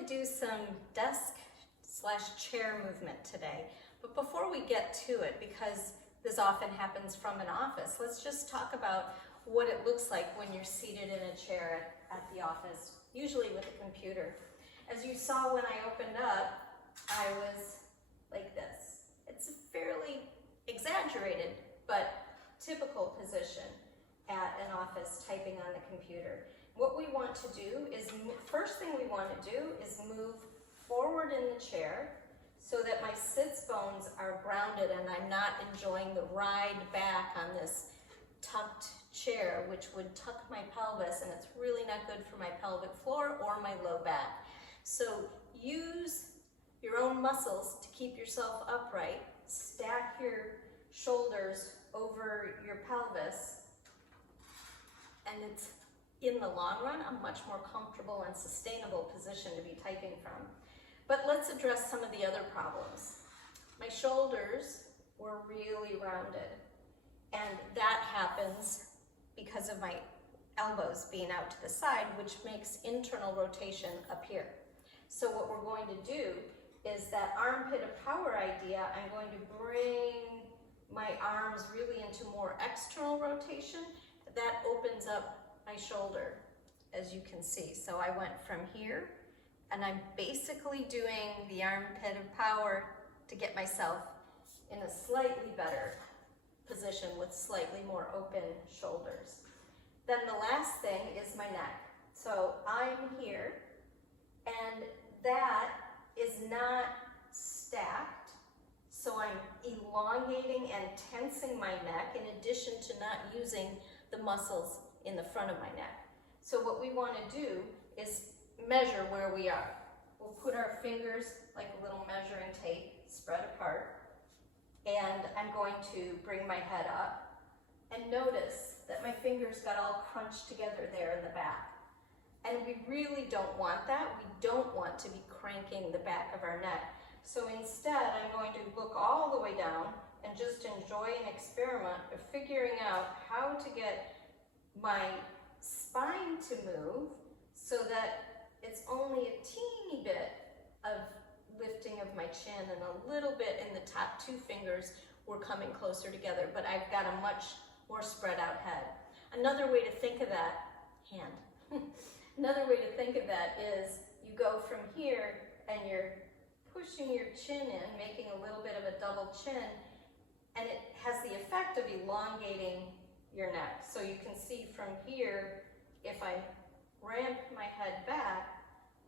to do some desk / chair movement today. But before we get to it, because this often happens from an office, let's just talk about what it looks like when you're seated in a chair at the office, usually with a computer. As you saw when I opened up, I was like this. It's a fairly exaggerated, but typical position at an office typing on the computer. What we want to do is, first thing we want to do is move forward in the chair so that my sits bones are grounded and I'm not enjoying the ride back on this tucked chair, which would tuck my pelvis, and it's really not good for my pelvic floor or my low back. So use your own muscles to keep yourself upright. Stack your shoulders over your pelvis, and it's, in the long run, a much more comfortable and sustainable position to be typing from. But let's address some of the other problems. My shoulders were really rounded, and that happens because of my elbows being out to the side, which makes internal rotation up here. So what we're going to do is that armpit of power idea. I'm going to bring my arms really into more external rotation. That opens up my shoulder, as you can see. So I went from here, and I'm basically doing the armpit of power to get myself in a slightly better position with slightly more open shoulders. Then the last thing is my neck. So I'm here, and that is not stacked. So I'm elongating and tensing my neck in addition to not using the muscles in the front of my neck. So what we want to do is measure where we are. We'll put our fingers like a little measuring tape spread apart, and I'm going to bring my head up and notice that my fingers got all crunched together there in the back. And we really don't want that. We don't want to be cranking the back of our neck. So instead, I'm going to look all the way down and just enjoy an experiment of figuring out how to get my spine to move so that it's only a teeny bit of lifting of my chin and a little bit in the top two fingers. We're coming closer together, but I've got a much more spread out head. Another way to think of that, another way to think of that is you go from here and you're pushing your chin in, making a little bit of a double chin, and it has the effect of elongating your neck. So you can see from here, if I ramp my head back,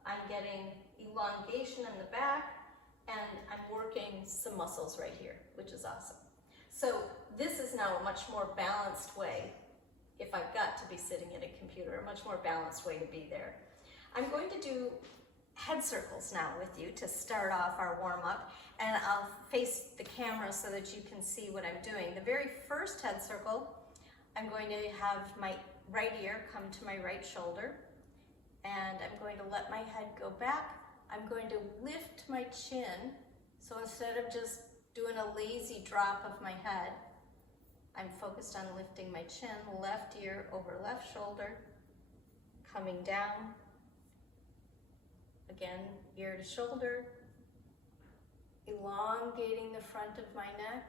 I'm getting elongation in the back, and I'm working some muscles right here, which is awesome. So this is now a much more balanced way, if I've got to be sitting at a computer, a much more balanced way to be there. I'm going to do head circles now with you to start off our warm-up, and I'll face the camera so that you can see what I'm doing. The very first head circle, I'm going to have my right ear come to my right shoulder, and I'm going to let my head go back. I'm going to lift my chin, so instead of just doing a lazy drop of my head, I'm focused on lifting my chin, left ear over left shoulder, coming down. Again, ear to shoulder, elongating the front of my neck,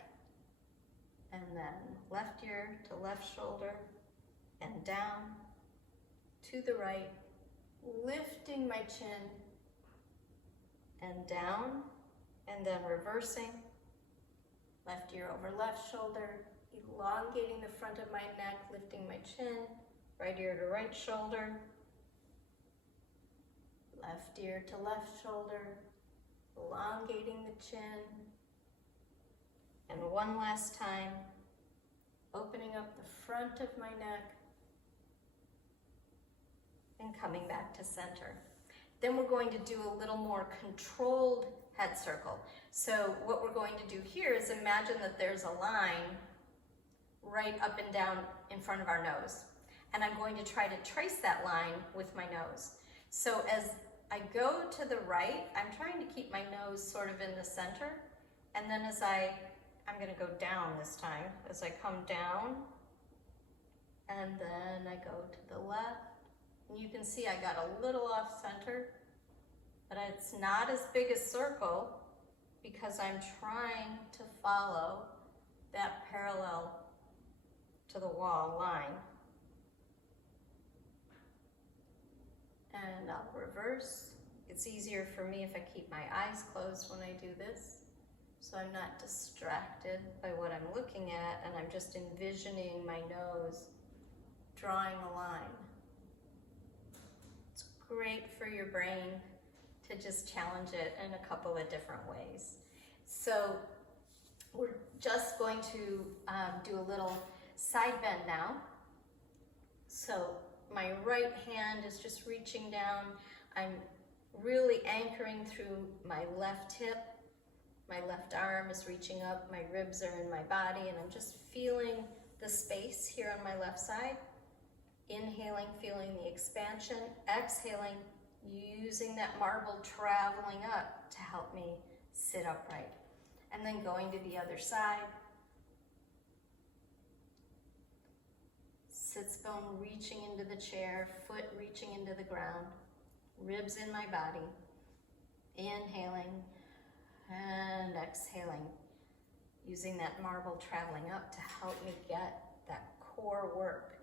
and then left ear to left shoulder, and down to the right, lifting my chin, and down, and then reversing, left ear over left shoulder, elongating the front of my neck, lifting my chin, right ear to right shoulder, left ear to left shoulder, elongating the chin, and one last time, opening up the front of my neck and coming back to center. Then we're going to do a little more controlled head circle. So what we're going to do here is imagine that there's a line right up and down in front of our nose. And I'm going to try to trace that line with my nose. So as I go to the right, I'm trying to keep my nose sort of in the center. And then as I'm going to go down this time, as I come down, and then I go to the left. And you can see I got a little off center but it's not as big a circle because I'm trying to follow that parallel to the wall line. And I'll reverse. It's easier for me if I keep my eyes closed when I do this, so I'm not distracted by what I'm looking at, and I'm just envisioning my nose drawing a line. It's great for your brain to just challenge it in a couple of different ways. So we're just going to do a little side bend now. So my right hand is just reaching down. I'm really anchoring through my left hip. My left arm is reaching up. My ribs are in my body, and I'm just feeling the space here on my left side. Inhaling, feeling the expansion. Exhaling, using that marble traveling up to help me sit upright. And then going to the other side. Sits bone reaching into the chair, foot reaching into the ground, ribs in my body. Inhaling and exhaling, using that marble traveling up to help me get that core work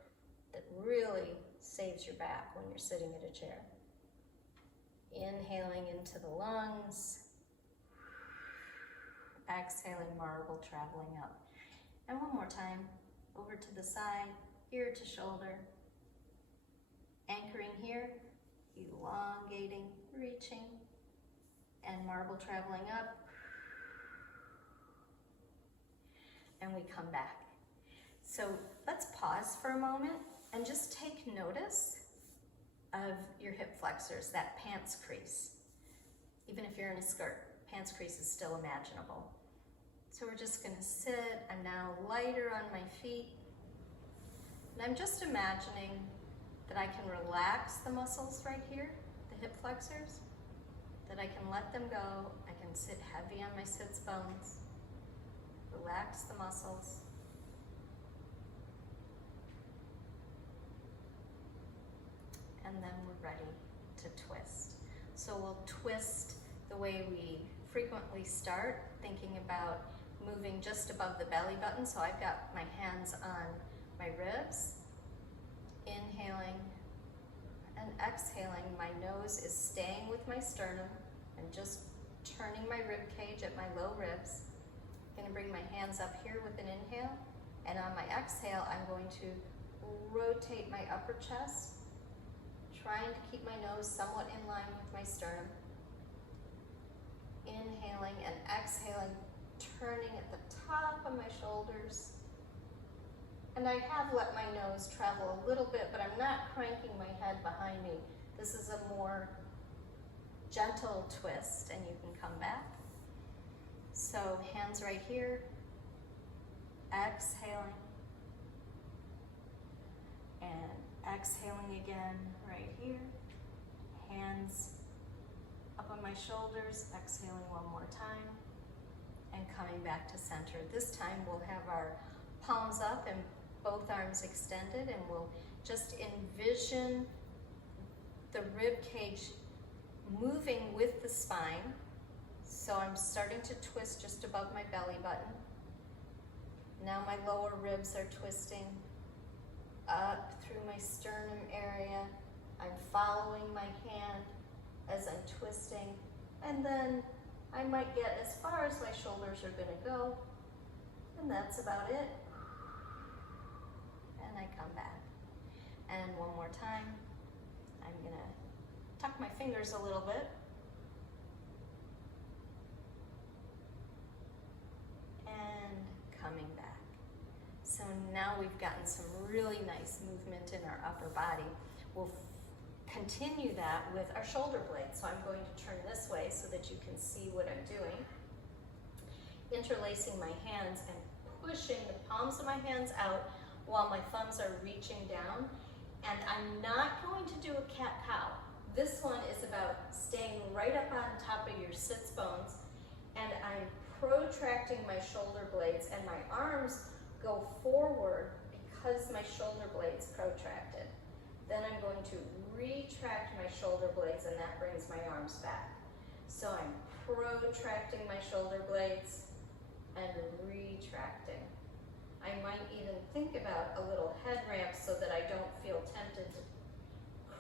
that really saves your back when you're sitting at a chair. Inhaling into the lungs, exhaling, marble traveling up. And one more time, over to the side, ear to shoulder. Anchoring here, elongating, reaching, and marble traveling up. And we come back. So let's pause for a moment and just take notice of your hip flexors, that pants crease. Even if you're in a skirt, pants crease is still imaginable. So we're just gonna sit. I'm now lighter on my feet. And I'm just imagining that I can relax the muscles right here, the hip flexors, that I can let them go. I can sit heavy on my sits bones, relax the muscles. And then we're ready to twist. So we'll twist the way we frequently start, thinking about moving just above the belly button. So I've got my hands on my ribs, inhaling and exhaling. My nose is staying with my sternum and just turning my rib cage at my low ribs. I'm gonna bring my hands up here with an inhale, and on my exhale, I'm going to rotate my upper chest, trying to keep my nose somewhat in line with my sternum. Inhaling and exhaling, turning at the top of my shoulders. And I have let my nose travel a little bit, but I'm not cranking my head behind me. This is a more gentle twist, and you can come back. So hands right here, exhaling, and exhaling again right here. Hands up on my shoulders, exhaling one more time, and coming back to center. This time we'll have our palms up and both arms extended, and we'll just envision the rib cage moving with the spine. So I'm starting to twist just above my belly button. Now my lower ribs are twisting up through my sternum area. I'm following my hand as I'm twisting, and then I might get as far as my shoulders are gonna go, and that's about it. And I come back. And one more time, I'm gonna tuck my fingers a little bit. And coming back. So now we've gotten some really nice movement in our upper body. We'll continue that with our shoulder blades. So I'm going to turn this way so that you can see what I'm doing. Interlacing my hands and pushing the palms of my hands out while my thumbs are reaching down. And I'm not going to do a cat-cow. This one is about staying right up on top of your sits bones, and I'm protracting my shoulder blades, and my arms go forward because my shoulder blades protracted. Then I'm going to retract my shoulder blades, and that brings my arms back. So I'm protracting my shoulder blades and retracting. I might even think about a little head ramp so that I don't feel tempted to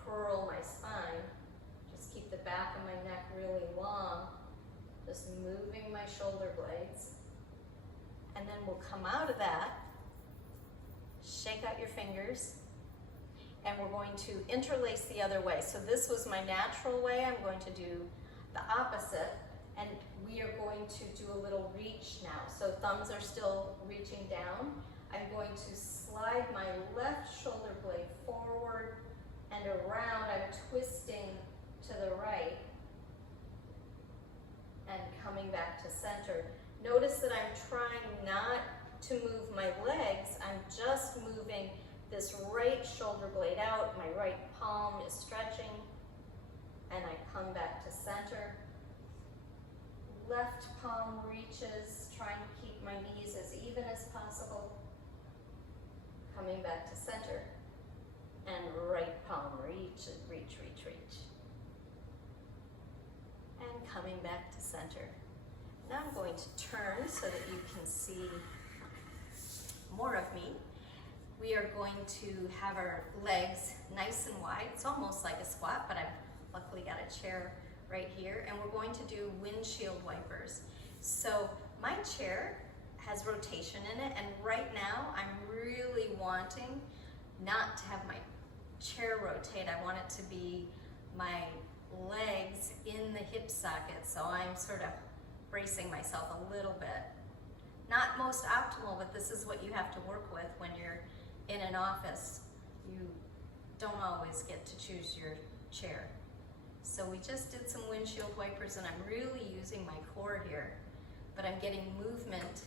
curl my spine. Just keep the back of my neck really long. Just moving my shoulder blades. And then we'll come out of that, shake out your fingers, and we're going to interlace the other way. So this was my natural way. I'm going to do the opposite, and we are going to do a little reach now. So thumbs are still reaching down. I'm going to slide my left shoulder blade forward and around. I'm twisting to the right and coming back to center. Notice that I'm trying not to move my legs. I'm just moving this right shoulder blade out. My right palm is stretching, and I come back to center. Left palm reaches, trying to keep my knees as even as possible. Coming back to center, and right palm reach, reach, reach, reach. And coming back to center. Now I'm going to turn so that you can see more of me. We are going to have our legs nice and wide. It's almost like a squat, but I've luckily got a chair right here, and we're going to do windshield wipers. So my chair has rotation in it, and right now I'm really wanting not to have my chair rotate. I want it to be my legs in the hip socket, so I'm sort of bracing myself a little bit. Not most optimal, but this is what you have to work with when you're in an office. You don't always get to choose your chair. So we just did some windshield wipers, and I'm really using my core here, but I'm getting movement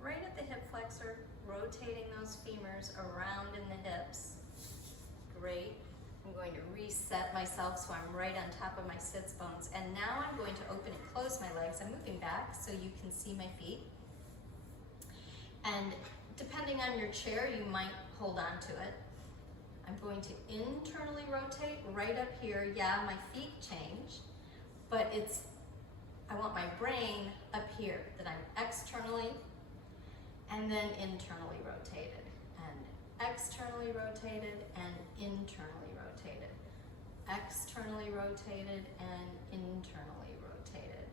right at the hip flexor, rotating those femurs around in the hips. Great. I'm going to reset myself so I'm right on top of my sits bones. And now I'm going to open and close my legs. I'm moving back so you can see my feet. And depending on your chair, you might hold on to it. I'm going to internally rotate right up here. Yeah, my feet changed, but I want my brain up here, that I'm externally and then internally rotated, and externally rotated and internally rotated, externally rotated and internally rotated,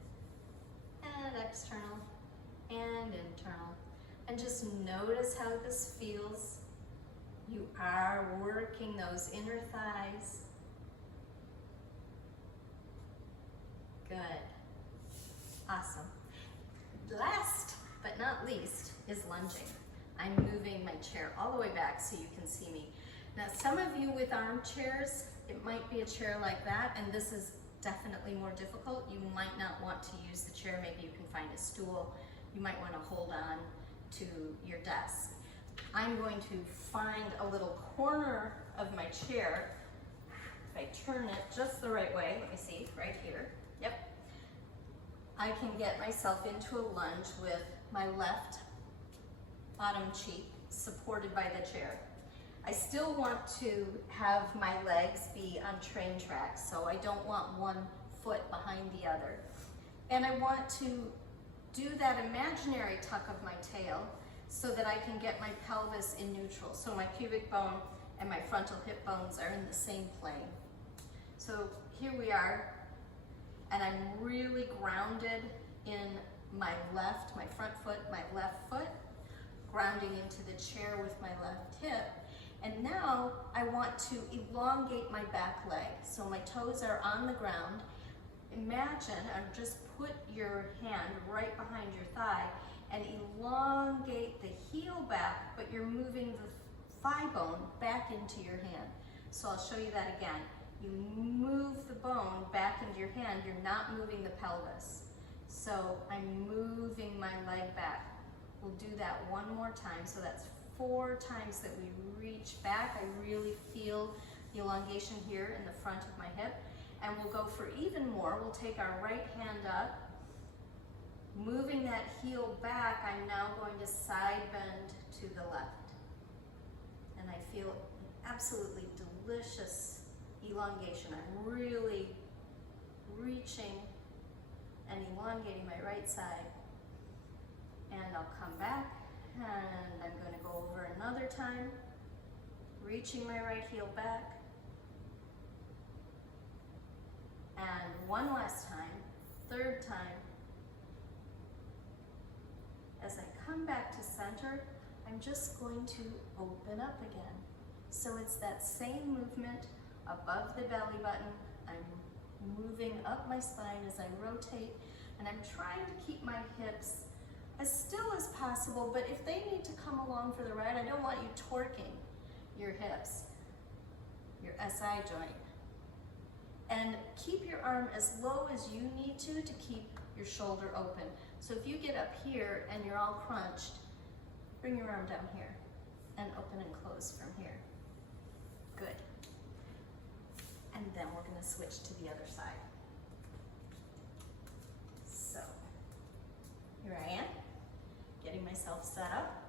and external and internal. And just notice how this feels. You are working those inner thighs. Good. Awesome. Last but not least is lunging. I'm moving my chair all the way back so you can see me. Now, some of you with armchairs, it might be a chair like that, and this is definitely more difficult. You might not want to use the chair. Maybe you can find a stool. You might want to hold on to your desk. I'm going to find a little corner of my chair. If I turn it just the right way, let me see, right here. Yep. I can get myself into a lunge with my left bottom cheek supported by the chair. I still want to have my legs be on train tracks, so I don't want one foot behind the other. And I want to do that imaginary tuck of my tail so that I can get my pelvis in neutral. So my pubic bone and my frontal hip bones are in the same plane. So here we are, and I'm really grounded in my front foot, my left foot, grounding into the chair with my left hip. And now I want to elongate my back leg. So my toes are on the ground. Imagine, or just put your hand right behind your thigh and elongate the heel back, but you're moving the thigh bone back into your hand. So I'll show you that again. You move the bone back into your hand, you're not moving the pelvis. So I'm moving my leg back. We'll do that one more time. So that's 4 times that we reach back. I really feel the elongation here in the front of my hip. And we'll go for even more. We'll take our right hand up, moving that heel back. I'm now going to side bend to the left. And I feel an absolutely delicious elongation. I'm really reaching and elongating my right side. And I'll come back, and I'm going to go over another time, reaching my right heel back. And one last time, third time. As I come back to center, I'm just going to open up again. So it's that same movement above the belly button. I'm moving up my spine as I rotate, and I'm trying to keep my hips as still as possible, but if they need to come along for the ride, I don't want you torquing your hips, your SI joint. And keep your arm as low as you need to keep your shoulder open. So if you get up here and you're all crunched, bring your arm down here and open and close from here. Good. And then we're going to switch to the other side. So here I am, getting myself set up.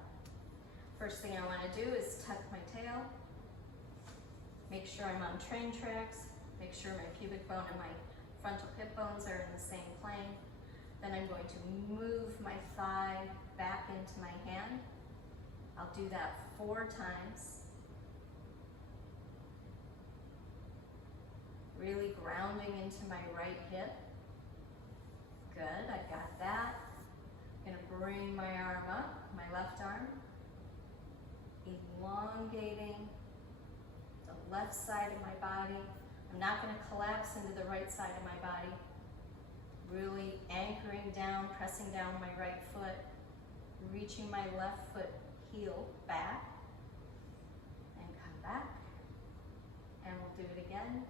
First thing I want to do is tuck my tail, make sure I'm on train tracks, make sure my pubic bone and my frontal hip bones are in the same plane. Then I'm going to move my thigh back into my hand. I'll do that 4 times. Really grounding into my right hip. Good, I've got that. I'm gonna bring my arm up, my left arm, elongating the left side of my body. I'm not gonna collapse into the right side of my body. Really anchoring down, pressing down my right foot, reaching my left foot heel back, and come back. And we'll do it again.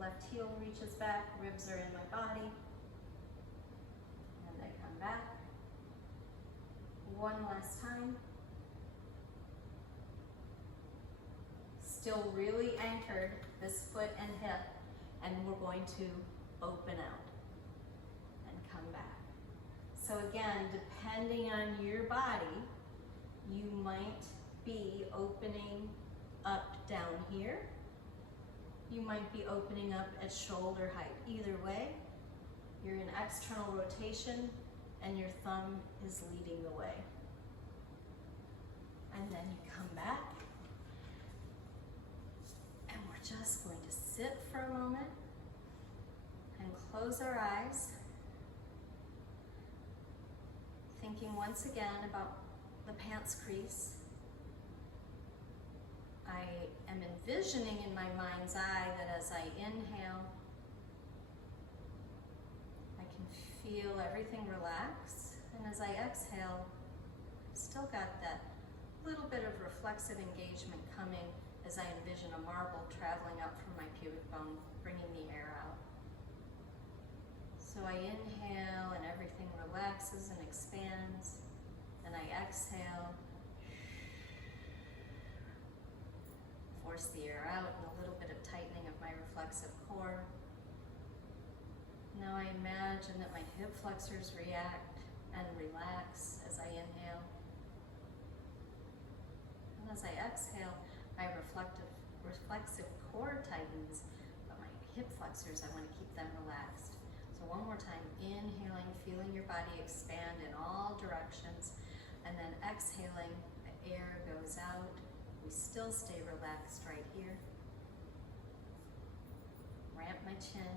Left heel reaches back, ribs are in my body. And I come back. One last time. Still really anchored, this foot and hip, and we're going to open out and come back. So again, depending on your body, you might be opening up down here. You might be opening up at shoulder height. Either way, you're in external rotation and your thumb is leading the way. And then you come back, and we're just going to sit for a moment and close our eyes, thinking once again about the pants crease. I am envisioning in my mind's eye that as I inhale, I can feel everything relax, and as I exhale, I've still got that little bit of reflexive engagement coming as I envision a marble traveling up from my pubic bone, bringing the air out. So I inhale and everything relaxes and expands, and I exhale, force the air out and a little bit of tightening of my reflexive core. Now I imagine that my hip flexors react and relax as I inhale. And as I exhale, my reflexive core tightens, but my hip flexors, I want to keep them relaxed. So one more time, inhaling, feeling your body expand in all directions, and then exhaling, the air goes out. We still stay relaxed right here. Ramp my chin.